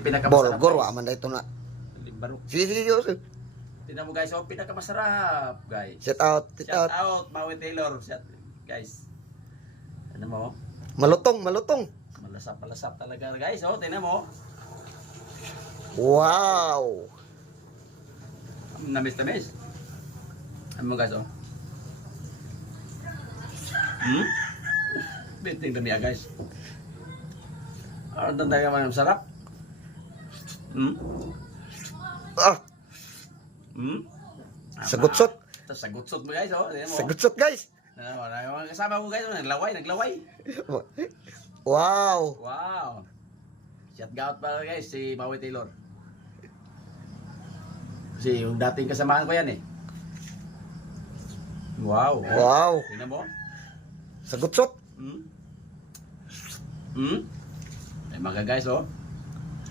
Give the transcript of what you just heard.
Pinakamasarap. Borgor, wa man na ito na. Limbaro. Sige, sige, sige. Tingnan mo guys, oh, pinakamasarap, guys. Set out, set Shout out. out, Maui Taylor. Shout, guys. Ano mo? Malutong, malutong. Malasap-malasap talaga, guys. Oh, tingnan mo. Wow. Namis tamis. Ano mo guys, oh. Hmm? Biting dami guys. Ano tayo mga masarap? Hmm? Ah, Hmm? Sagutsot. Tapos sagutsot mo guys, oh. Sagutsot guys. Mga kasama ko guys, oh, naglaway, naglaway. Wow. Wow. Shout out pala guys, si Maui Taylor. Kasi yung dating kasamahan ko yan eh. Wow. Wow. Tingnan mo. Sagutsot. Hmm? Hmm? Ay mga guys oh.